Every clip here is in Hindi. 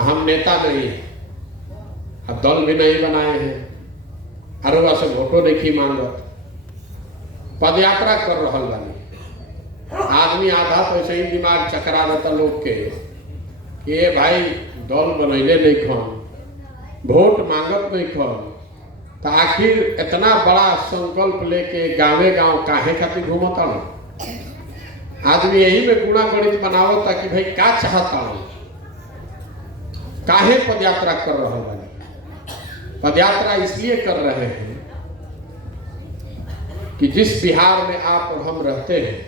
हम नेता नहीं है, अब दल भी नहीं बनाए हैं, अरुआ से वोटो नहीं मांगत, पदयात्रा कर रहा बानी। आदमी आधा तो ऐसे ही दिमाग चकरा देता लोग के कि ये भाई दल बनैले नहीं खन, वोट मांगत नहीं खन, तो आखिर इतना बड़ा संकल्प लेके गाँवे गाँव काहे खातिर घूमता ना। आदमी यही में गुणा गणित बनाओ ताकि भाई का चाहता हूं, काहे पदयात्रा कर रहे हैं। पदयात्रा इसलिए कर रहे हैं कि जिस बिहार में आप और हम रहते हैं,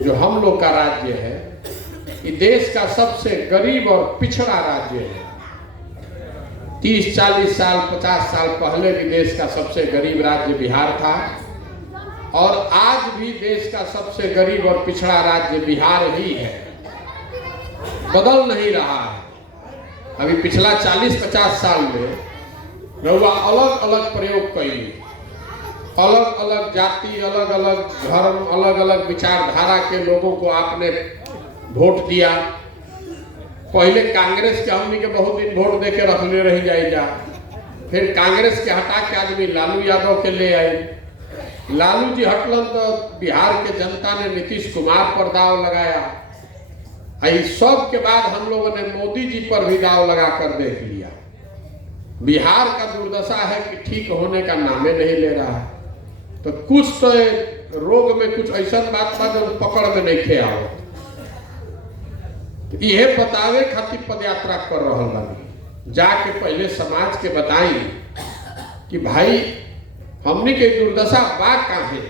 जो हम लोग का राज्य है, ये देश का सबसे गरीब और पिछड़ा राज्य है। 30-40 साल 50 साल पहले भी देश का सबसे गरीब राज्य बिहार था, और आज भी देश का सबसे गरीब और पिछड़ा राज्य बिहार ही है, बदल नहीं रहा है। अभी पिछला 40-50 साल में रउआ अलग अलग प्रयोग कई, अलग अलग जाति, अलग अलग धर्म, अलग अलग विचारधारा के लोगों को आपने वोट दिया। पहले कांग्रेस के हमनी के बहुत दिन वोट दे के रखले रह जाएगा, फिर कांग्रेस के हटा के आदमी लालू यादव के ले आए। लालू जी हटलन तो बिहार के जनता ने नीतीश कुमार पर दाव लगाया। इस सब के बाद हम लोगों ने मोदी जी पर भी दाव लगा कर देख लिया। बिहार का दुर्दशा है कि ठीक होने का नामे नहीं ले रहा है। तो कुछ तो रोग में कुछ ऐसा बात बा जो पकड़ में नहीं खे आओ। यह बतावे खातिर पदयात्रा कर रहा बानी, जाके पहले समाज के बताई कि भाई हमने के दुर्दशा बा काहे।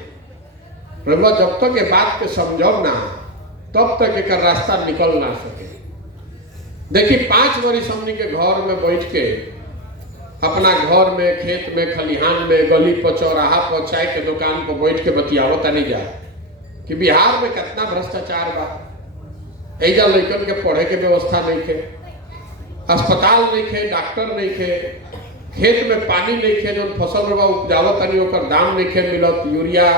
रउआ जब तक ये बात के समझब ना, तब तक एक रास्ता निकल ना सके। देखिए 5 वर्ष हमने के घर में बैठ के, अपना घर में, खेत में, खलिहान में, गली पर, चौराहा पर, चाय के दुकान पर बैठ के बतियावता नहीं जा कि बिहार में कितना भ्रष्टाचार बा। ऐजा लड़कन के पढ़े के व्यवस्था नहीं थे, अस्पताल नहीं थे, डॉक्टर नहीं थे, खेत में पानी नहीं थे, जो फसल रवा उपजावत तनी ओकर दाम नहीं थे मिलत, यूरिया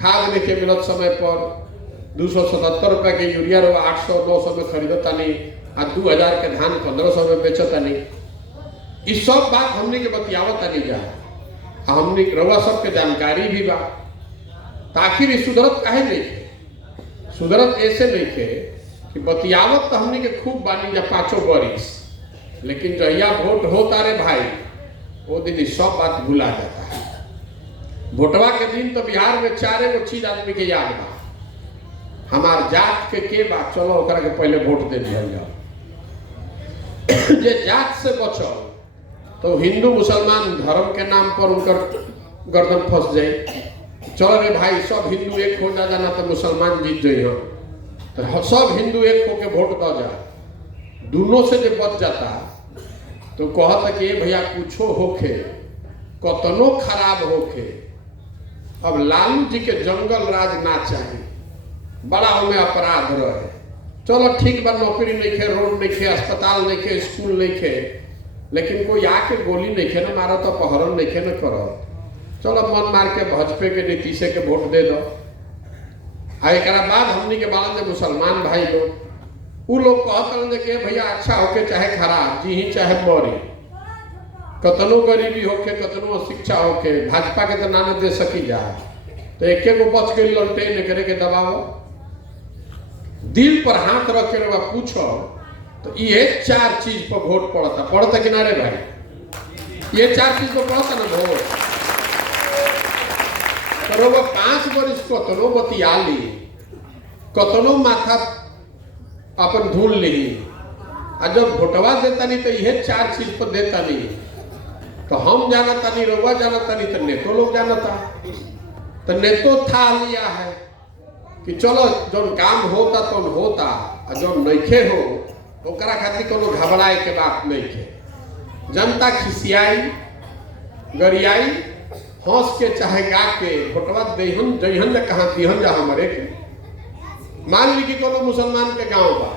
खाद नहीं थे मिलत समय पर। 277 रुपये के यूरिया रवा 800-900 में खरीदता नहीं, आ 2000 के धान 1500 में बेचता नहीं। इस सब बात हमने के बतियावत नहीं जा, हमने रवा सबके जानकारी भी बा। आखिर सुधरत काहे नहीं थे? सुधरत ऐसे नहीं थे कि बतियावत तो हमने के खूब बानी जा 5 वर्ष, लेकिन जहिया वोट होता रे भाई, वो दिन सब बात भुला जाता है। वोटवा के दिन तो बिहार में 4 चीज आदमी के याद बा। हमार जात के बात, चलो ओकरा के पहले वोट दे दिया जाओ। जे जात से बचल तो हिंदू मुसलमान धर्म के नाम पर उनकर गर्दन फंस जाए। चलो रे भाई सब हिंदू एक हो जा जाना तो मुसलमान जीत जाइए, तो सब हिंदू एक होके वोट दो जा। दोनों से जो बच जाता तो कहता कि भैया कुछो होके, कतनो खराब होके, अब लालू जी के जंगल राज ना चाहिए, बड़ा हमें अपराध रहे। चलो ठीक बा, नौकरी नहीं खे, रोड नहीं खे, अस्पताल नहीं खे, स्कूल नहीं खे, लेकिन कोई आके गोली नहीं खे ना मारा तो अपहरण नहीं खे ना करो। चलो मन मार के भाजपा के नीतीश के वोट दे दो। एक बाद हमनी के बालन में मुसलमान भाई लोग, वो लोग कहते कि भैया अच्छा होके चाहे खराब, जी ही चाहे मरी, कतनो गरीबी होके, कतनो शिक्षा होके, भाजपा के तो नाम दे सकी जा। तो एक बच के लौटे न करे के दबाओ, दिल पर हाथ रख के रवा पूछो तो ये 4 चीज पर वोट पड़ता कि ना रे भाई? ये 4 चीज पर पड़ता ना वोट। तो 5 वर्ष कतनो बतिया ली, कतनो माथा अपन धूल ली, और जब वोटवा देता नहीं तो यह 4 चीज पर देता नहीं। तो हम जानता नहीं, रउआ जानता नहीं, तो नेतो लोग जानता। तो नेतो था लिया है कि चलो जो काम होता तो होता, और जो नइखे हो ओकरा खातिर कोनो घबराए के बात नहीं थे। जनता खिसियाई, गरियाई, हंस के चाहे गा के वोटवा देहन जइहन जा, कहाँ दिहन जा हमारे के। मान ली कि कोनो मुसलमान के गांव बा,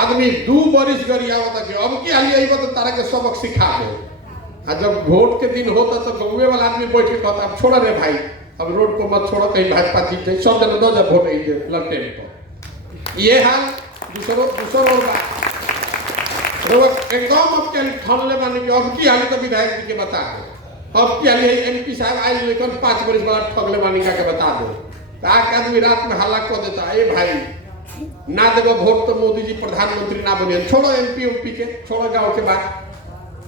आदमी 2 वर्ष गरियावता कि अब की हाली आइबा तो तारा के सबक सिखा दे। और जब वोट के दिन होता तो गाँव वाला आदमी बैठ के कहता अब छोड़ रे भाई, अब रोड को मत छोड़ो, कहीं भाजपा जीत जाए, सब जन दो जब वोट लड़ते तो। ये हाल दूसरों और बात। एकदम अब क्या ठानले माने कि अब की हाली तो विधायक जी के बता दो, अब की हाली एमपी साहब आए लेकिन 5 बरिस वाला ठगले मानी का के बता दो। ताकि आदमी रात में हल्ला कर देता है भाई ना देवो वोट तो मोदी जी प्रधानमंत्री ना बनिए, छोड़ो एमपी एमपी के, छोड़ो गाँव के बाद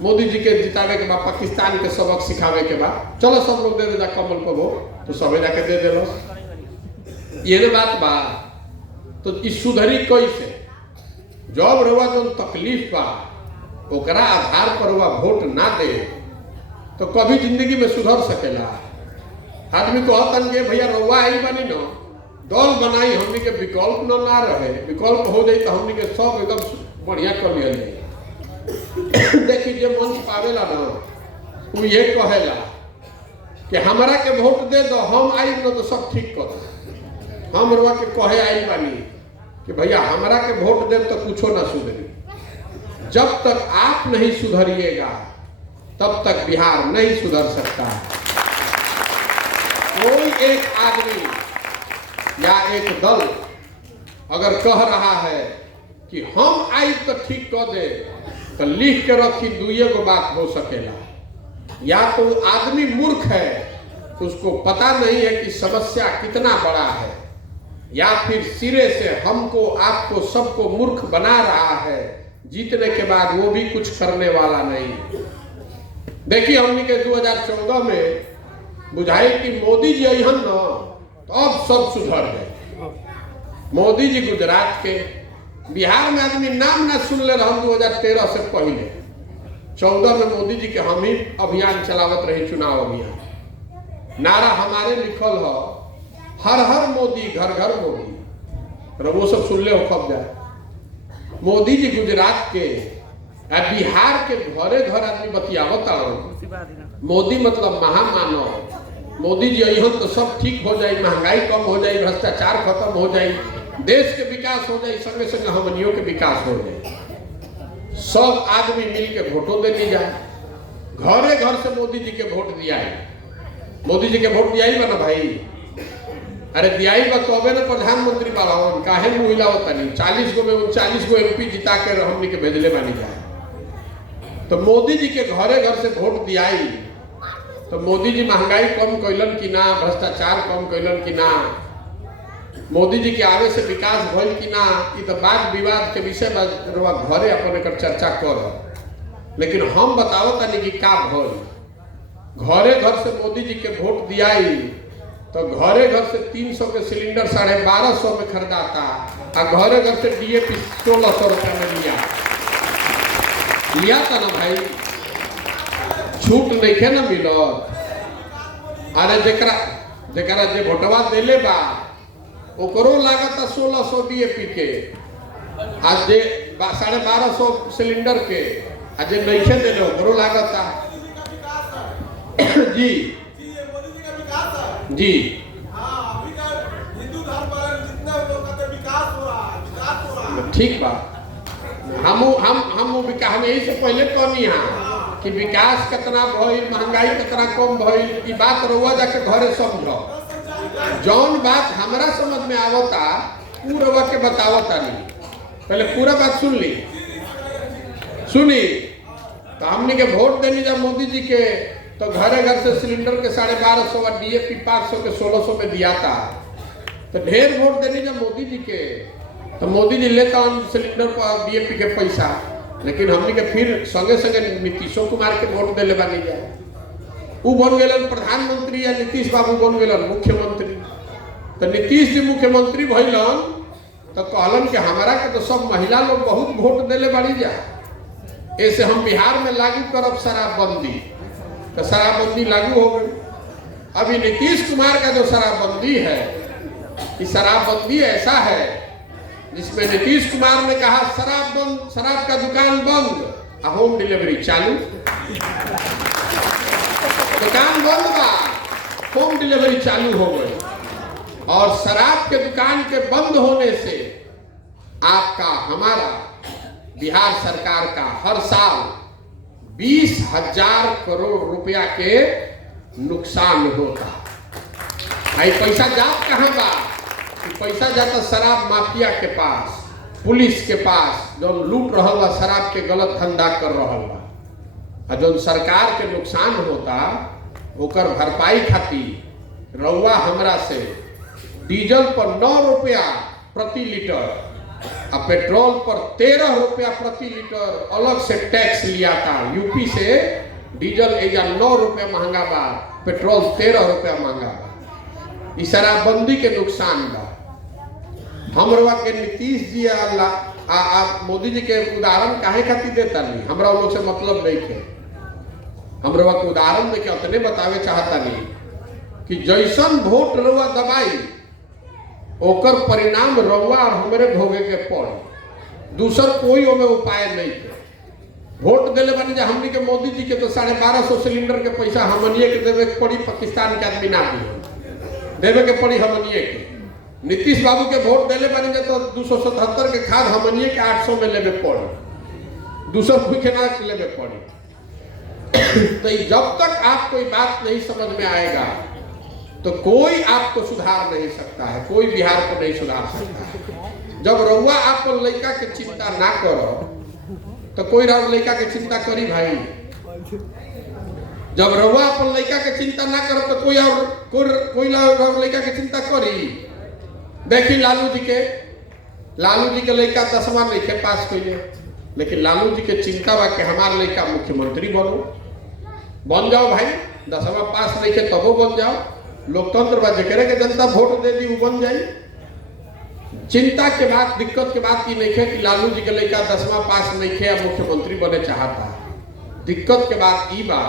मोदी जी के जितावे के बाद पाकिस्तान के सबक सिखावे के बाद चलो सब लोग दे दे कमल को वोट, तो सब जाके दे दे ये बात बा। तो इस सुधरी कैसे जब रवा जो तकलीफ बा ओकरा आधार पर रवा वोट ना दे तो कभी जिंदगी में सुधर सकेला। आदमी कहतन के भैया रवा आई बनी न दल बनाई हमनी के विकल्प न ना रहे, विकल्प हो जाए तो हमनी के सब एकदम बढ़िया कर लिया जाए। देखिए जो मंच पावेला ना वो ये कहेला कि हमरा के वोट दे दो हम आई न तो सब ठीक कर दो। हम रवा के कहे आई बानी कि भैया हमरा के वोट दे तो कुछो ना सुधरी। जब तक आप नहीं सुधरिएगा तब तक बिहार नहीं सुधर सकता। कोई एक आदमी या एक दल अगर कह रहा है कि हम आई तो ठीक कर दे तो लिख के रखी दुए को बात हो सकेला। या तो आदमी मूर्ख है, उसको पता नहीं है कि समस्या कितना बड़ा है, या फिर सिरे से हमको आपको सबको मूर्ख बना रहा है, जीतने के बाद वो भी कुछ करने वाला नहीं। देखिए हमने के 2014 में बुझाई कि मोदी जी अहन न तो अब सब सुधर गए। मोदी जी गुजरात के, बिहार में आदमी नाम ना सुन ले रहा 2013 से पहले। 14 में मोदी जी के हम ही अभियान चलावत रहे, चुनाव अभियान। नारा हमारे लिखल हो हर हर मोदी घर घर मोदी, वो सब सुन ले हो कब जाए। मोदी जी गुजरात के बिहार के घरे घर आदमी बतियावत। मोदी मतलब महामानव। मोदी जी अहन तो सब ठीक हो जाए, महंगाई कम हो जाए, भ्रष्टाचार खत्म हो जाए, देश के विकास हो जाए, संगे संगे हमनियों के विकास हो जाए। सब आदमी मिल के वोटों देने जाए, घरे घर से मोदी जी के वोट दिया। मोदी जी के वोट दिया बना भाई, अरे दियाई बतौबे न प्रधानमंत्री वाला काहे मुहिला होता नहीं। 40 गो में 39 गो एमपी जिता के हमनी के भेजले बानी जाए। तो मोदी जी के घरे घर से वोट दियाई तो मोदी जी महंगाई कम कैलन कि ना, भ्रष्टाचार कम कैलन कि ना, मोदी जी के आवे से विकास भइल कि ना, ये तो बात विवाद के विषय में घरे अपन एक चर्चा कर। लेकिन हम बतावत नहीं कि का भइल। घरे घर से मोदी जी के वोट दियाई तो घरे घर से 300 के सिलेंडर 1250 में खरीदाता और घरे घर से डीएपी 1600 रुपया में लिया था ना भाई। छूट नहीं खे ना मिलत। अरे जकरा जकरा जे वोटवा देले बा ओकरो लागत 1600 डीएपी के, आज जे 1250 सिलेंडर के, आज जे नहीं खे देले ओकरो लागत जी जी। हिंदू धर्म पर जितने लोग का विकास हो रहा है, ठीक बा। हम यही से पहले कहनी है कि विकास कितना भइल, महंगाई कितना कम भइल, ये बात रउआ जाके घरे समझो। जौन बात हमरा समझ में आवता उ रउआ के बतावता नहीं। पहले पूरा बात सुन ली, सुनी। तो हमने के वोट देनी जब मोदी जी के तो घरे घर से सिलेंडर के 1250 और डीएपी 500 के 1600 में दिया था। तो ढेर वोट देनी जब मोदी जी के तो मोदी जी लेता सिलेंडर पर डीएपी के पैसा, लेकिन हमने के फिर संगे संगे नीतीशो कुमार के वोट दिले बानी जाए। वो बन गए प्रधानमंत्री या नीतीश बाबू बन गए मुख्यमंत्री। तो नीतीश जी मुख्यमंत्री भइलन तो कहलन कि हमारा के तो सब महिला लोग बहुत वोट दिले बानी जाए, ऐसे हम बिहार में लागू करब शराबबंदी। तो शराबबंदी लागू हो गई। अभी नीतीश कुमार का जो शराबबंदी है, कि शराबबंदी ऐसा है जिसमें नीतीश कुमार ने कहा शराब बंद, शराब का दुकान बंद, होम डिलीवरी चालू। दुकान बंद बा, होम डिलीवरी चालू हो गई। और शराब के दुकान के बंद होने से आपका हमारा बिहार सरकार का हर साल 20,000 करोड़ रुपया के नुकसान होता। भाई पैसा जात कहाँ बा? पैसा जाता शराब माफिया के पास। पुलिस के पास जो लूट रहल बा, शराब के गलत धंधा कर रहल बा, और जो सरकार के नुकसान होता ओकर भरपाई खातिर रउआ हमरा से डीजल पर 9 रुपया प्रति लीटर और पेट्रोल पर 13 रुपया प्रति लीटर अलग से टैक्स लिया था। यूपी से डीजल एजा 9 रुपया महंगा बा, पेट्रोल 13 रुपया महंगा बा। इस शराबबंदी के नुकसान बा। हमरा के नीतीश जी मोदी जी के उदाहरण काहे खातिर देता नहीं, हमरा लोग से मतलब नहीं है। हमरा के उदाहरण देके उतने बतावे चाहता नहीं कि जैसन वोट रउआ दबाई ओकर परिणाम रउआ और हमरे भोगे के पड़ी, दूसर कोई ओमे उपाय नहीं है। वोट दिले बानी जा हमनी के मोदी जी के तो 1250 सिलेंडर के पैसा हमनिए के देवे के पड़ी, पाकिस्तान के आदमी ना देवे के पड़ी हमनिए के। नीतीश बाबू के वोट दिले बानी जा तो 277 के खाद हमनिए के 800 में लेवे पड़ी, दूसर कोई के ना लेवे पड़ी। तो जब तक आप कोई बात नहीं समझ में आएगा तो कोई आपको सुधार नहीं सकता है, कोई बिहार को नहीं सुधार सकता है। जब रउआ आप लड़का के चिंता ना करो तो कोई राव लड़का के चिंता करी भाई। जब रउआ अपन लड़का के चिंता ना करो तो कोई राव लड़का के चिंता करी। देखी लालू जी के लड़का 10वां नहीं के पास कइले, लेकिन लालू जी के चिंता बा कि हमार लड़का मुख्यमंत्री बन जाओ भाई। 10वां पास नहीं के तबो बन जाओ, लोकतंत्र बा, जेकरे के जनता वोट दे दी वो बन जाई। चिंता के बात, दिक्कत के बात की नहीं है कि लालू जी के लड़का 10वां पास नहीं है मुख्यमंत्री बने चाहता। दिक्कत के बात ई बा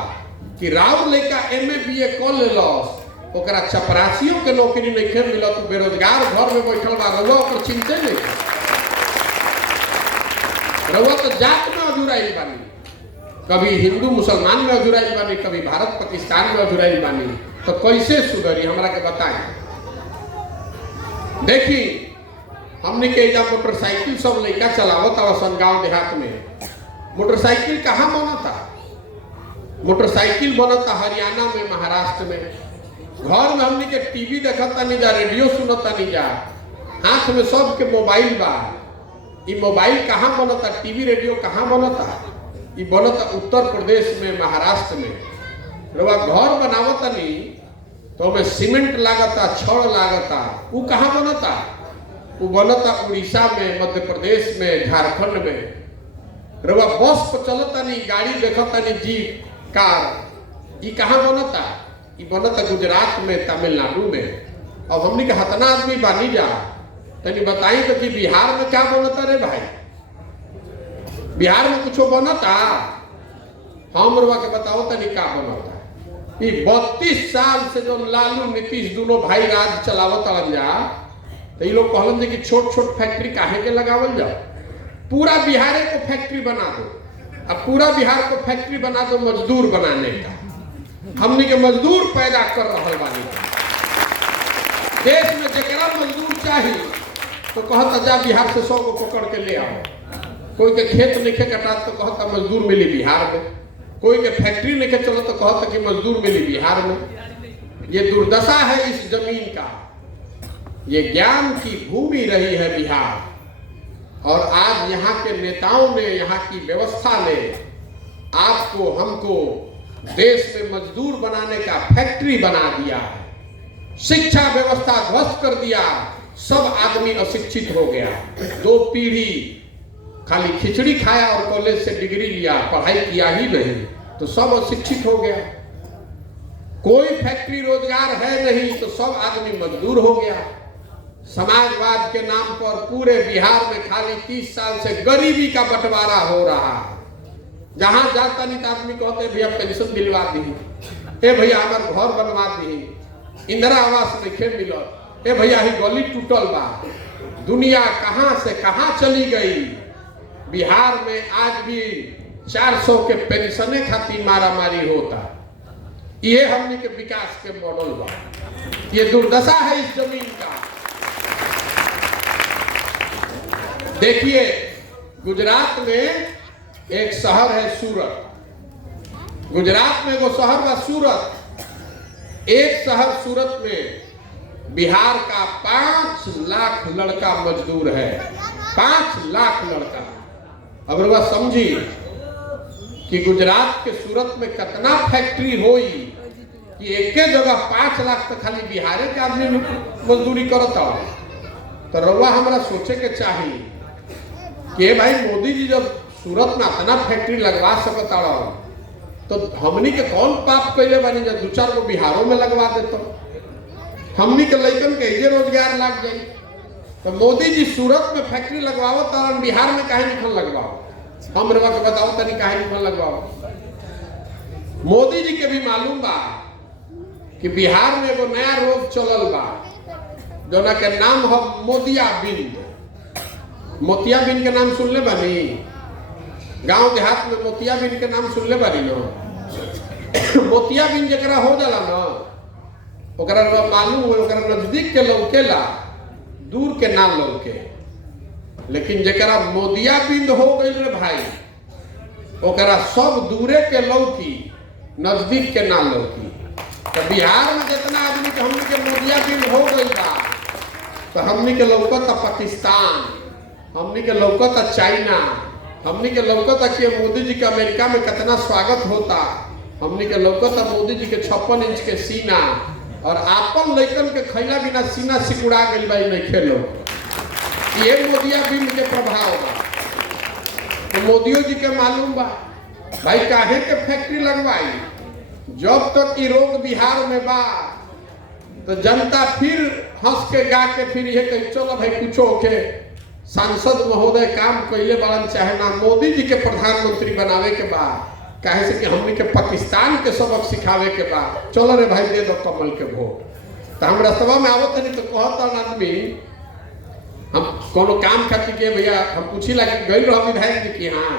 कि राव लड़का MA BA कर लेलस, ओकरा चपरासियों के नौकरी नहीं खे मिलत, बेरोजगार घर में बैठल बा, रउआ ओकर चिंते नहीं। रउआ तो जात में अधूराइल बानी, कभी हिंदू मुसलमान में अधूराइल बानी, कभी भारत पाकिस्तान में अधूराइल बानी। तो कैसे सुधरी हमरा के बताएं। देखी हमने के एजा मोटरसाइकिल सब लड़का चलावत आवसन गांव देहात में। मोटरसाइकिल कहाँ बनता? मोटरसाइकिल बनता हरियाणा में, महाराष्ट्र में। घर में हमने के टीवी देखता नहीं जा, रेडियो सुनता नहीं जा, हाथ में सबके मोबाइल बा। ये मोबाइल कहाँ बनता, टीवी रेडियो कहाँ बनता? ये बनता उत्तर प्रदेश में, महाराष्ट्र में। रउआ घर बनावता नहीं तो हमें सीमेंट लागता, छड़ लागता, वो कहाँ बनता? वो बनता उड़ीसा में, मध्य प्रदेश में, झारखंड में। रउआ बस पर चलता नहीं, गाड़ी देखता नहीं, जीप कार, ये कहाँ बनता? ये बनता गुजरात में, तमिलनाडु में। अब हमने के हतना आदमी बानी जा, तनी बताई तो कि बिहार में क्या बनता रे भाई? बिहार में कुछ बनता? हम रउआ के बताओ तनी का बनता। ये 32 साल से जो लालू नीतीश दोनों भाई राज चलावत जा, तो ये लोग कहलन जे कि छोट छोट फैक्ट्री काहे के लगावल जाओ, पूरा बिहार को फैक्ट्री बना दो। अब पूरा बिहार को फैक्ट्री बना दो मजदूर बनाने का। हमनी के मजदूर पैदा कर रहल बानी। देश में जकरा मजदूर चाहिए तो कहता जा बिहार से 100 को पकड़ के ले आओ। कोई के खेत नहीं कटा तो कहता मजदूर मिली बिहार में, कोई के फैक्ट्री नहीं चलो तो कहता कि मजदूर मिली बिहार में। ये दुर्दशा है इस जमीन का। ये ज्ञान की भूमि रही है बिहार, और आज यहाँ के नेताओं ने, यहाँ की व्यवस्था ने आपको हमको देश में मजदूर बनाने का फैक्ट्री बना दिया है। शिक्षा व्यवस्था ध्वस्त कर दिया, सब आदमी अशिक्षित हो गया। 2 पीढ़ी खाली खिचड़ी खाया और कॉलेज से डिग्री लिया, पढ़ाई किया ही नहीं, तो सब अशिक्षित हो गया। कोई फैक्ट्री रोजगार है नहीं तो सब आदमी मजदूर हो गया। समाजवाद के नाम पर पूरे बिहार में खाली 30 साल से गरीबी का बंटवारा हो रहा है। जहां जाता नहीं तो आदमी कहते भैया पेंशन दिलवा दी, ए भैया हमार घर बनवा दी, इंदिरा आवास नहीं मिलत, ए भैया ही गली टूटल बा। दुनिया कहां से कहां चली गई। बिहार में आज भी 400 के पेंशने खातिर मारामारी होता। ये हमने के विकास के मॉडल बा। ये दुर्दशा है इस जमीन का। देखिए गुजरात में एक शहर है सूरत। गुजरात में वो शहर बा सूरत। एक शहर सूरत में बिहार का 5 लाख लड़का मजदूर है। 5 लाख लड़का। अब वह समझी कि गुजरात के सूरत में कितना फैक्ट्री होई कि एक जगह 5 लाख तो खाली बिहार के आदमी मजदूरी करता। तो रउआ हमरा सोचे के चाहिए कि भाई मोदी जी जब सूरत में इतना फैक्ट्री लगवा सकता तो हमनी के कौन पाप कैले बानी जब 2-4 गो बिहारों में लगवा देते, हमनी के लइकन के इजे रोजगार लग जाई। तो मोदी जी सूरत में फैक्ट्री लगवाओ तो बिहार में काहे निकल लगवाओ? हम रवा के बताओ तनी काहे निकल लगवाओ? मोदी जी के भी मालूम बा कि बिहार में एगो नया रोग चलल बा जोना के नाम हो मोतियाबिंद। मोतियाबिंद के नाम सुनले बानी? गांव देहात में मोतियाबिंद के नाम सुनले बानी न? मोतियाबिंद जकरा हो जाला न ओकरा मालूम हो, ओकरा नजदीक के लौकेला, दूर के ना लौके। लेकिन जकरा मोतियाबिंद हो गइल रे भाई, ओकरा सब दूरे के लौकी, नजदीक के ना लौकी। तो बिहार में जितना आदमी के हमनी के मोतियाबिंद हो गइल बा, तो हमनी के लौकता पाकिस्तान, हमनी के लौकता चाइना, हमनी के लौकता कि मोदी जी के अमेरिका में कितना स्वागत होता, हमनी के लौकता मोदी जी के 56 इंच के सीना, और आपन लइकन के खैला बिना सीना सिकुड़ा गइल बा। नहीं खेलो ये मोतियाबिंद के प्रभाव बा। तो मोदियो जी के मालूम बा भाई काहे के फैक्ट्री लगवाई। जब तक ई रोग बिहार में बा तो जनता फिर हंस के गा के फिर ये कही चलो भाई कुछो के सांसद महोदय काम कैले बाड़न, चाहे ना मोदी जी के प्रधानमंत्री बनावे के बा, काहे से कि हमनी के पाकिस्तान के सबक सिखावे के बा। चलो रे भाई दे दो कमल के वोट। तो हम रास्ता में आवत नहीं तो कहता आदमी हम कोनो काम खातिर के भैया हम पूछी ला कि गई रहो विधायक जी की हाँ,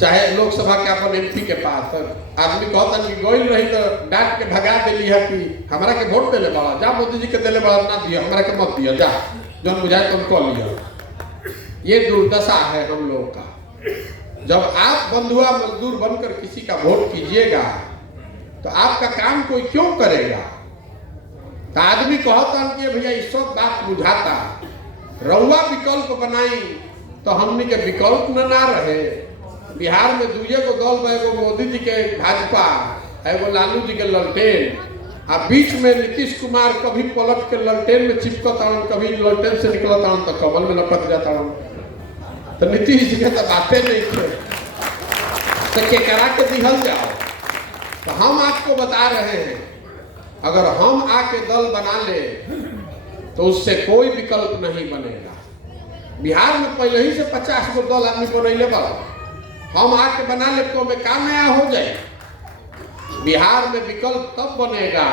चाहे लोकसभा के अपन एमपी के पास, तो आदमी कहता कि गई रही तो डांट के भगा दिली है कि हमारा के वोट देले बड़ा, जा मोदी जी के देले बड़ा ना दिया, हमारा के मत दिया, जा जौन बुझाए तुम कह लिया। ये दुर्दशा है हम लोग का। जब आप बंधुआ मजदूर बनकर किसी का वोट कीजिएगा तो आपका काम कोई क्यों करेगा? तो आदमी कहता कि भैया इस सब बात बुझाता, रउआ विकल्प बनाई तो हमनी के विकल्प ना रहे। बिहार में 2 गो दल बा, एगो मोदी जी के भाजपा, एगो लालू जी के ललटेन, आ बीच में नीतीश कुमार कभी पलट के ललटेन में चिपकता, कभी ललटेन से निकलता तो कमल में लपट जाता। तो नीतीश जी के तो बातें नहीं थे, तो के करा के दिखल जाओ। तो हम आपको बता रहे हैं अगर हम आके दल बना ले तो उससे कोई विकल्प नहीं बनेगा। बिहार में पहले ही से 50 गो दल आदमी बनैले बा, हम आके बना ले तो में काम नया हो जाए। बिहार में विकल्प तब बनेगा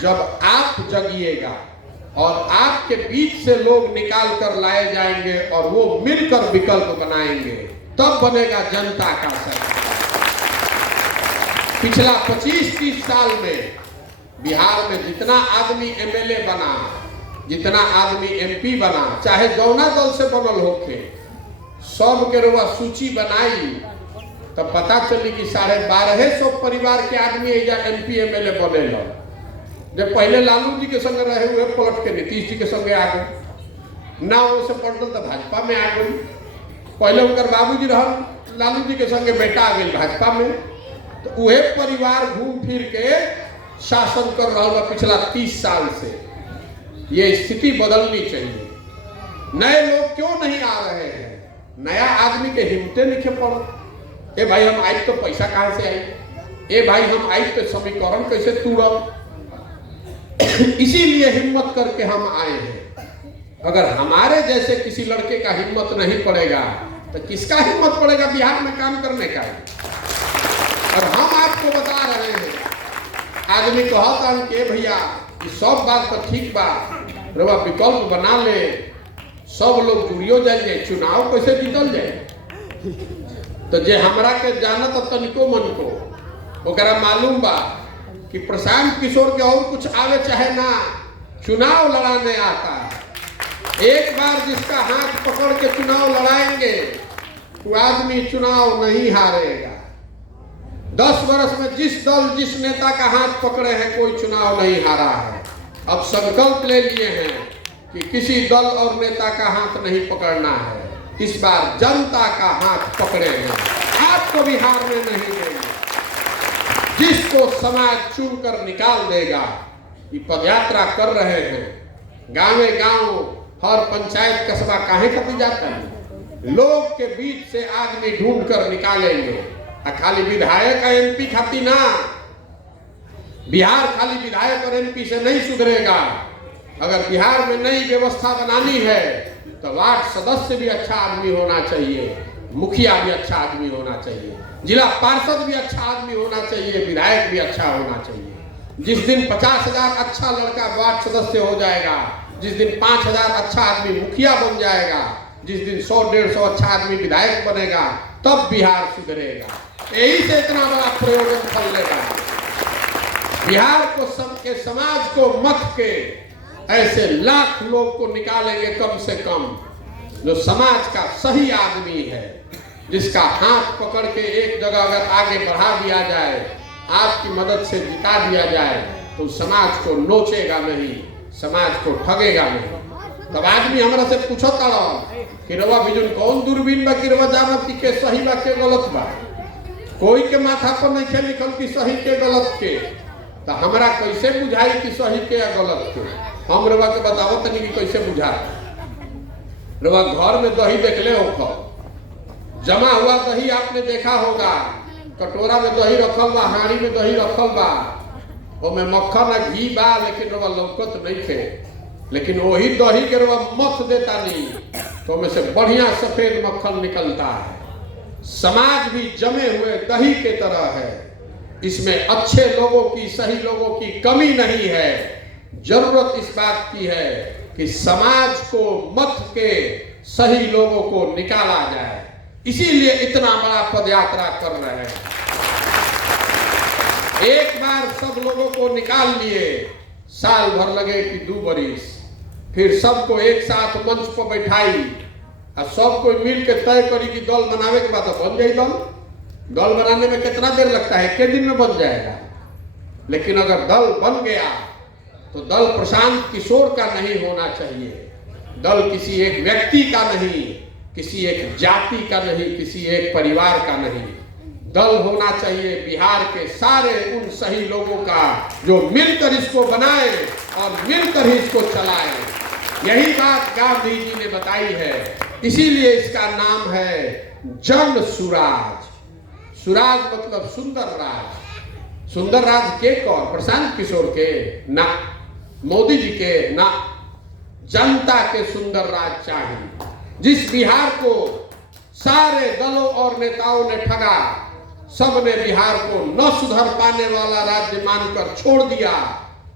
जब आप जगिएगा और आपके बीच से लोग निकाल कर लाए जाएंगे और वो मिलकर विकल्प बनाएंगे, तब बनेगा जनता का सरकार। पिछला 25-30 साल में बिहार में जितना आदमी एमएलए बना, जितना आदमी एमपी बना, चाहे जौना दल से बनल होके, सब के रुआ सूची बनाई तो पता चली कि 1250 परिवार के आदमी एमपी एमएलए बने। जब पहले लालू जी के संग रहे हुए पलट के नीतीश जी के संगे आ गए, ना उनसे पलटल तो भाजपा में आ गई। पहले उनकर बाबूजी रहन लालू जी के संगे, बेटा आ गई भाजपा में। तो वह परिवार घूम फिर के शासन कर रहा है पिछला 30 साल से। ये स्थिति बदलनी चाहिए। नए लोग क्यों नहीं आ रहे हैं? नया आदमी के हिम्मतें नहीं पड़। ए भाई हम आई तो पैसा कहां से आई, ए भाई हम आई तो समीकरण कैसे तोड़ब। इसीलिए हिम्मत करके हम आए हैं। अगर हमारे जैसे किसी लड़के का हिम्मत नहीं पड़ेगा तो किसका हिम्मत पड़ेगा बिहार में काम करने का? और हम आपको बता रहे हैं, आदमी कहता कि भैया ये सब बात तो ठीक बा, रवा विकल्प बना ले, सब लोग जुड़ियो जाइए, चुनाव कैसे जीतल जाए। तो जे हमरा के जानत तनिको मन को ओकरा मालूम बा कि प्रशांत किशोर के और कुछ आवे चाहे ना, चुनाव लड़ाने आता है। एक बार जिसका हाथ पकड़ के चुनाव लड़ाएंगे वो आदमी चुनाव नहीं हारेगा। 10 वर्ष में जिस दल जिस नेता का हाथ पकड़े हैं कोई चुनाव नहीं हारा है। अब संकल्प ले लिए हैं कि किसी दल और नेता का हाथ नहीं पकड़ना है, इस बार जनता का हाथ पकड़े हैं, आपको बिहार में नहीं देंगे। जिसको समाज चुन कर निकाल देगा। ये पदयात्रा कर रहे हैं, गाँव गाँव हर पंचायत कस्बा काहे खातिर जाता है, लोग के बीच से आदमी ढूंढ कर निकालेंगे। खाली विधायक और एमपी खातिर ना, बिहार खाली विधायक और एमपी से नहीं सुधरेगा। अगर बिहार में नई व्यवस्था बनानी है तो वार्ड सदस्य भी अच्छा आदमी होना चाहिए, मुखिया भी अच्छा आदमी होना चाहिए, जिला पार्षद भी अच्छा आदमी होना चाहिए, विधायक भी अच्छा होना चाहिए। जिस दिन 50,000 अच्छा लड़का वार्ड सदस्य हो जाएगा, जिस दिन 5,000 अच्छा आदमी मुखिया बन जाएगा, जिस दिन 100-150 अच्छा आदमी विधायक बनेगा, तब बिहार सुधरेगा। यही से इतना बड़ा प्रयोजन फल लेगा। बिहार को सबके समाज को मत के ऐसे लाख लोग को निकालेंगे कम से कम, जो समाज का सही आदमी है, जिसका हाथ पकड़ के एक जगह अगर आगे बढ़ा दिया जाए, आपकी मदद से जिता दिया जाए, तो समाज को नोचेगा नहीं, समाज को ठगेगा नहीं। तब आदमी हमरा से पूछता रहा कि रवा बिजुन कौन दूरबीन बा कि रवा जानब कि के सही बा के गलत बा। कोई के माथा पर नहीं खे लिखल कि सही के गलत के, तो हमरा कैसे बुझाई कि सही के या गलत के। हम रवा के बताओ तनी कि कैसे बुझा। रवा घर में दही देखले हो, जमा हुआ दही आपने देखा होगा, कटोरा में दही रखल बा, हांडी में दही रखल बा, ओमे मक्खन आ घी बा, लेकिन रवा लौकत नहीं थे। लेकिन वही दही के रवा मत देता नहीं तो में से बढ़िया सफेद मक्खन निकलता है। समाज भी जमे हुए दही के तरह है, इसमें अच्छे लोगों की, सही लोगों की कमी नहीं है। जरूरत इस बात की है कि समाज को मत के सही लोगों को निकाला जाए, इसीलिए इतना बड़ा पदयात्रा कर रहे हैं। एक बार सब लोगों को निकाल लिए, साल भर लगे कि 2 बरिस, फिर सबको एक साथ मंच पर बैठाई और सब कोई मिल के तय करी कि दल बनावे के बाद बन जाए। दल बनाने में कितना देर लगता है, एक दिन में बन जाएगा। लेकिन अगर दल बन गया तो दल प्रशांत किशोर का नहीं होना चाहिए, दल किसी एक व्यक्ति का नहीं, किसी एक जाति का नहीं, किसी एक परिवार का नहीं। दल होना चाहिए बिहार के सारे उन सही लोगों का, जो मिलकर इसको बनाए और मिलकर ही इसको चलाए। यही बात गांधी जी ने बताई है, इसीलिए इसका नाम है जन सुराज। सुराज मतलब सुंदर राज। सुंदर राज के कौन? प्रशांत किशोर के ना, मोदी जी के ना, जनता के सुंदर राज चाहिए। जिस बिहार को सारे दलों और नेताओं ने ठगा, सबने बिहार को न सुधर पाने वाला राज्य मानकर छोड़ दिया,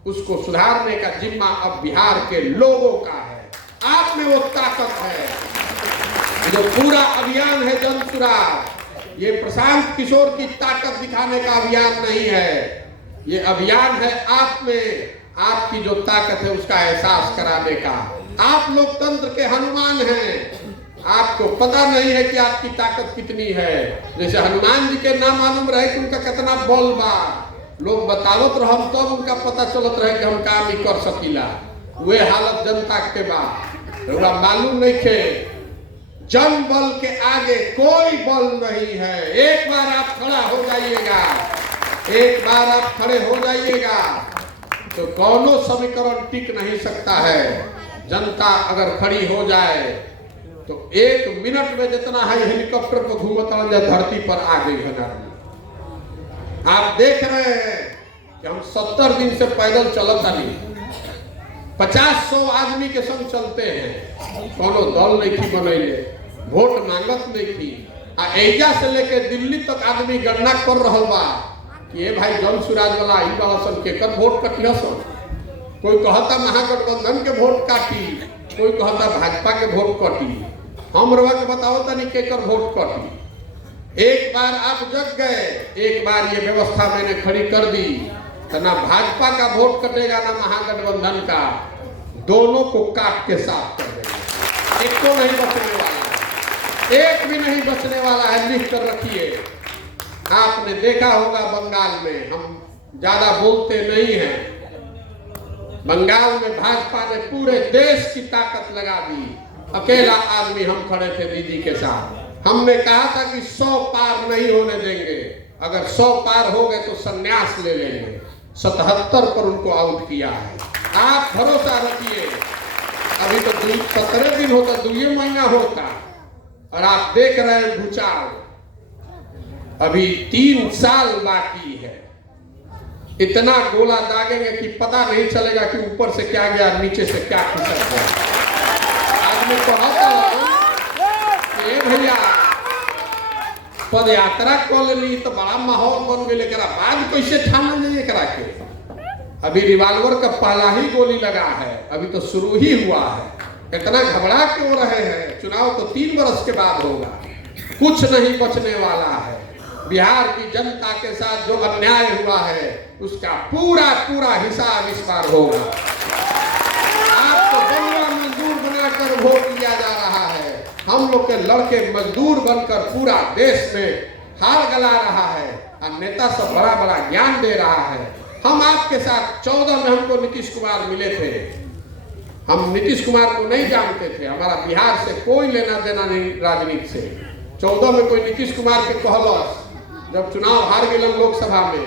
उसको सुधारने का जिम्मा अब बिहार के लोगों का है। आप में वो ताकत है। जो पूरा अभियान है जन सुराज, ये प्रशांत किशोर की ताकत दिखाने का अभियान नहीं है, ये अभियान है आप में, आपकी जो ताकत है उसका एहसास कराने का। आप लोकतंत्र के हनुमान हैं, आपको पता नहीं है कि आपकी ताकत कितनी है। जैसे हनुमान जी के ना मालूम रहे कि उनका कितना बल बा, लोग बतावत रहम तब उनका पता चलत रहे कि हम काम ही कर सकीला। वे हालत जनता के बाद मालूम नहीं थे। जन बल के आगे कोई बल नहीं है। एक बार आप खड़ा हो जाइएगा, एक बार आप खड़े हो जाइएगा तो कौनो समीकरण टिक नहीं सकता है। जनता अगर खड़ी हो जाए तो 1 मिनट में जितना है हेलीकॉप्टर पर घूमता धरती पर आ गई है। आप देख रहे हैं कि हम 70 दिन से पैदल चलता नहीं, 50-100 आदमी के संग चलते हैं, कोनो दल नहीं थी बनैले, वोट मांगत नहीं थी। एजा से लेके दिल्ली तक आदमी गणना कर रहा बा कि ये भाई जन सुराज वाला आई वाला सन के कर वोट कटिया सन। कोई कहता महागठबंधन के वोट काटी, कोई कहता भाजपा के वोट कटी। हम रवा के बताओ तनी के कर वोट कटी। एक बार आप जग गए, एक बार ये व्यवस्था मैंने खड़ी कर दी तो ना भाजपा का वोट कटेगा ना महागठबंधन का, दोनों को काट के साफ कर देंगे। एक तो नहीं बचने वाला, एक भी नहीं बचने वाला है, लिख कर रखिए। आपने देखा होगा बंगाल में, हम ज्यादा बोलते नहीं हैं, बंगाल में भाजपा ने पूरे देश की ताकत लगा दी, अकेला आदमी हम खड़े थे दीदी के साथ। हमने कहा था कि 100 पार नहीं होने देंगे, अगर 100 पार हो गए तो संन्यास ले लेंगे। 77 पर उनको आउट किया है। आप भरोसा रखिए, अभी तो 17 दिन होता, 2 महीना होता, और आप देख रहे हैं भूचाल। अभी 3 साल बाकी है। इतना गोला दागेंगे कि पता नहीं चलेगा कि ऊपर से क्या गया, नीचे से क्या खिसक गया। आदमी कहता है भैया पद यात्रा कर ली तो बड़ा माहौल बन गए, लेकिन बाद कैसे ठाना नहीं करा के। अभी रिवाल्वर का पहला ही गोली लगा है, अभी तो शुरू ही हुआ है। इतना घबरा क्यों रहे हैं? चुनाव तो 3 वर्ष के बाद होगा, कुछ नहीं बचने वाला है। बिहार की जनता के साथ जो अन्याय हुआ है उसका पूरा पूरा हिसाब इस बार होगा। आपको बंगला मजदूर बनाकर वोट दिया जा रहा है, हम लोग के लड़के मजदूर बनकर पूरा देश में हार गला रहा है, और नेता सब बड़ा बड़ा ज्ञान दे रहा है। हम आपके साथ 14 में हमको नीतीश कुमार मिले थे, हम नीतीश कुमार को नहीं जानते थे, हमारा बिहार से कोई लेना देना नहीं राजनीति से। 14 में कोई नीतीश कुमार के कहलस, जब चुनाव हार गए लोकसभा में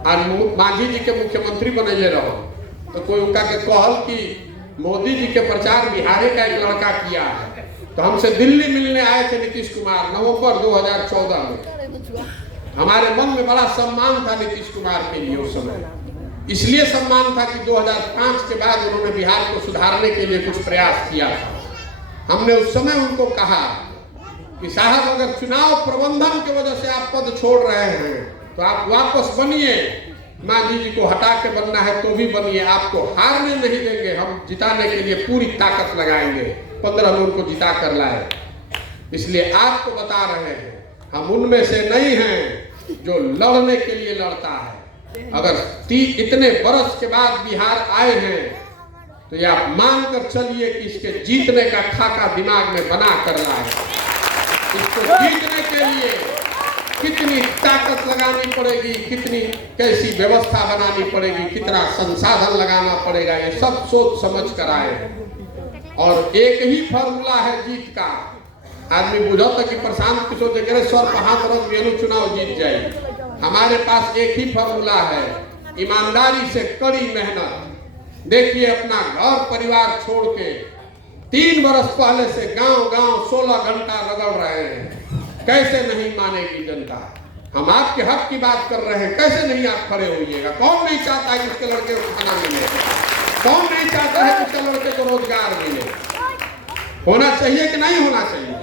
और मांझी जी के मुख्यमंत्री बनैले रहो, तो कोई उनका के कहल कि मोदी जी के प्रचार बिहार का एक लड़का किया है। तो हमसे दिल्ली मिलने आए थे नीतीश कुमार नवंबर 2014 में। हमारे मन में बड़ा सम्मान था नीतीश कुमार के लिए उस समय, इसलिए सम्मान था कि 2005 के बाद उन्होंने बिहार को सुधारने के लिए कुछ प्रयास किया था। हमने उस समय उनको कहा कि साहब अगर चुनाव प्रबंधन की वजह से आप पद छोड़ रहे हैं तो आप वापस बनिए, मांझी जी को हटा के बनना है तो भी बनिए, आपको हारने नहीं देंगे, हम जिताने के लिए पूरी ताकत लगाएंगे, 15 लोगों को जिता कर लाए। इसलिए आपको बता रहे हैं हम उनमें से नहीं हैं जो लड़ने के लिए लड़ता है। अगर इतने बरस के बाद बिहार आए हैं तो ये आप मान कर चलिए कि इसके जीतने का खाका दिमाग में बना कर लाए। इसको जीतने के लिए कितनी ताकत लगानी पड़ेगी, कितनी कैसी व्यवस्था बनानी पड़ेगी, कितना संसाधन लगाना पड़ेगा, ये सब सोच समझ कर आए। और एक ही फॉर्मूला है जीत का। आदमी बुझता कि प्रशांत किशोर जगह सर पर हाथ रख दिया चुनाव जीत जाए। हमारे पास एक ही फॉर्मूला है, ईमानदारी से कड़ी मेहनत। देखिए अपना घर परिवार छोड़ के 3 वर्ष पहले से गांव गांव 16 घंटा रगड़ रहे हैं, कैसे नहीं मानेगी जनता? हम आपके हक की बात कर रहे हैं, कैसे नहीं आप खड़े होइएगा? कौन नहीं चाहता है कि उसके लड़के को खाना मिले? कौन नहीं चाहता है कि उसके लड़के को रोजगार मिले? होना चाहिए कि नहीं होना चाहिए?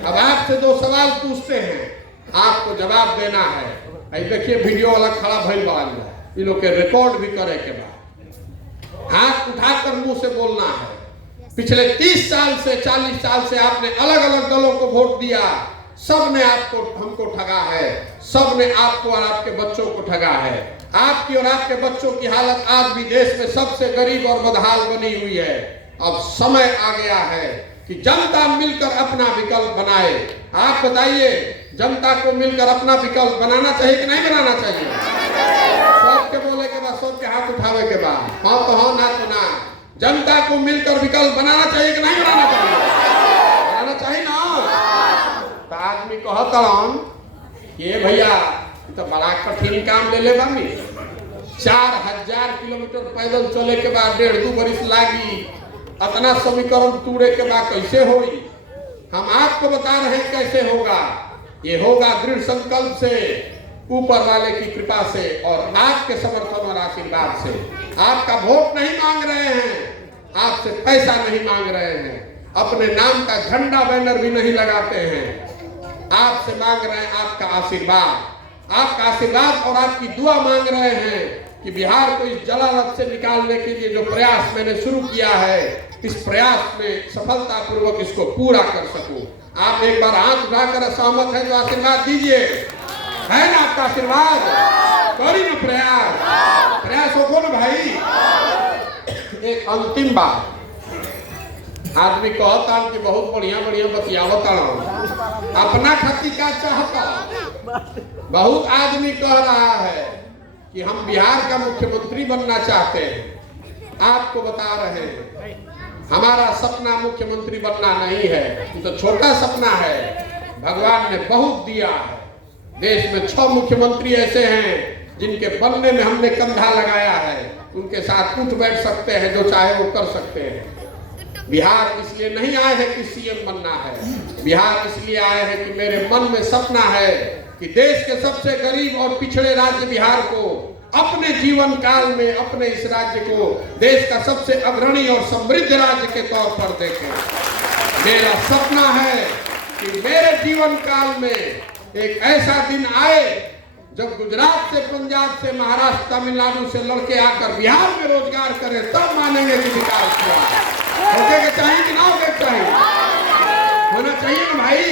अब आपसे 2 सवाल पूछते हैं, आपको जवाब देना है। देखिए वीडियो वाला खड़ा भइल बड़ा, इन लोग के रिकॉर्ड भी करे के बाद हाथ उठाकर मुंह से बोलना है। पिछले 30 साल से 40 साल से आपने अलग अलग दलों को वोट दिया, सब ने आपको हमको ठगा है, सब ने आपको और आपके बच्चों को ठगा है। आपकी और आपके बच्चों की हालत आज भी देश में सबसे गरीब और बदहाल बनी हुई है। अब समय आ गया है कि जनता मिलकर अपना विकल्प बनाए। आप बताइए, जनता को मिलकर अपना विकल्प बनाना चाहिए कि नहीं बनाना चाहिए? सबके बोले के बाद, सबके हाथ उठावे के बाद, हाँ तो हाँ, ना तो ना। जनता को मिलकर विकल्प बनाना चाहिए कि नहीं बनाना चाहिए? बनाना चाहिए ना। तो आदमी कहता ये भैया तो बड़ा कठिन काम ले बानी, 4000 किलोमीटर पैदल चले के बाद 1.5-2 बरिस लागी, इतना समीकरण तोड़े के बाद कैसे होई? हम आपको बता रहे हैं कैसे होगा। ये होगा दृढ़ संकल्प से, ऊपर वाले की कृपा से और आपके समर्थन और आशीर्वाद से। आपका वोट नहीं मांग रहे हैं, आपसे पैसा नहीं मांग रहे हैं, अपने नाम का झंडा बैनर भी नहीं लगाते हैं। आपसे मांग रहे हैं आपका आशीर्वाद, आपका आशीर्वाद और आपकी दुआ मांग रहे हैं कि बिहार को इस जलालत से निकालने के लिए जो प्रयास मैंने शुरू किया है, इस प्रयास में सफलतापूर्वक इसको पूरा कर सकूं। आप एक बार हाथ उठाकर सहमत है तो आशीर्वाद दीजिए। है ना आपका आशीर्वाद? करी ना प्रयास, प्रयास हो ना भाई। एक अंतिम बात, आदमी कहता कि बहुत बढ़िया बढ़िया बतियावता, अपना खातिर का चाहता। बहुत आदमी कह रहा है कि हम बिहार का मुख्यमंत्री बनना चाहते हैं, आपको बता रहे हैं, हमारा सपना मुख्यमंत्री बनना नहीं है, ये तो छोटा सपना है। भगवान ने बहुत दिया है। देश में 6 मुख्यमंत्री ऐसे हैं जिनके बनने में हमने कंधा लगाया है। उनके साथ उठ बैठ सकते हैं, जो चाहे वो कर सकते हैं। बिहार इसलिए नहीं आए हैं कि सीएम बनना है, बिहार इसलिए आए हैं कि मेरे मन में सपना है कि देश के सबसे गरीब और पिछड़े राज्य बिहार को अपने जीवन काल में, अपने इस राज्य को देश का सबसे अग्रणी और समृद्ध राज्य के तौर पर देखें। मेरा सपना है कि मेरे जीवन काल में एक ऐसा दिन आए जब गुजरात से, पंजाब से, महाराष्ट्र, तमिलनाडु से लड़के आकर बिहार में रोजगार करें, तब मानेंगे कि विकास हुआ। होके चाहिए कि ना होके चाहिए? होना चाहिए ना भाई।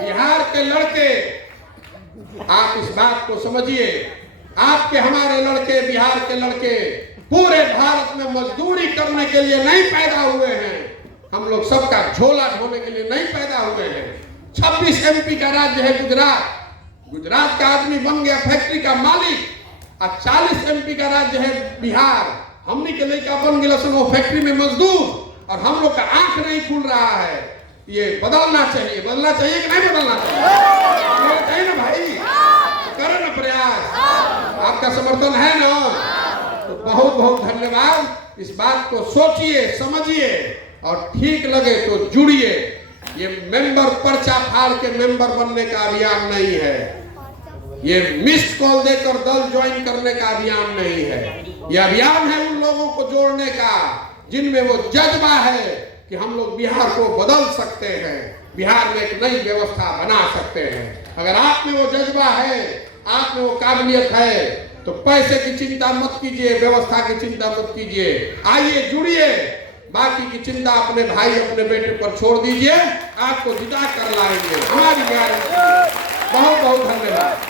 बिहार के लड़के, आप इस बात को समझिए, आपके हमारे लड़के, बिहार के लड़के पूरे भारत में मजदूरी करने के लिए नहीं पैदा हुए हैं। हम लोग सबका झोला ढोने के लिए नहीं पैदा हुए हैं। 26 एमपी का राज्य है गुजरात। गुजरात का आदमी बन गया फैक्ट्री का मालिक। और 40 एमपी का राज्य है बिहार। हमने के लेकर बन गया वो फैक्ट्री में मजदूर, और हम लोग का आंख नहीं खुल रहा है। ये बदलना चाहिए। बदलना चाहिए कि नहीं बदलना चाहिए ना भाई? तो करो ना प्रयास। आपका समर्थन है ना? तो बहुत बहुत धन्यवाद। इस बात को सोचिए, समझिए, और ठीक लगे तो जुड़िए। ये मेंबर पर्चा फाड़ के मेंबर बनने का अभियान नहीं है। ये मिस्ड कॉल देकर दल ज्वाइन करने का अभियान नहीं है। ये अभियान है उन लोगों को जोड़ने का जिनमें वो जज्बा है कि हम लोग बिहार को बदल सकते हैं, बिहार में एक नई व्यवस्था बना सकते हैं। अगर आप में वो जज्बा है, आप में वो काबिलियत है, तो पैसे की चिंता मत कीजिए, व्यवस्था की चिंता मत कीजिए। आइए, जुड़िए। बाकी की चिंता अपने भाई, अपने बेटे पर छोड़ दीजिए। आपको जिता कर लाएंगे, हमारी गारंटी। बहुत बहुत धन्यवाद।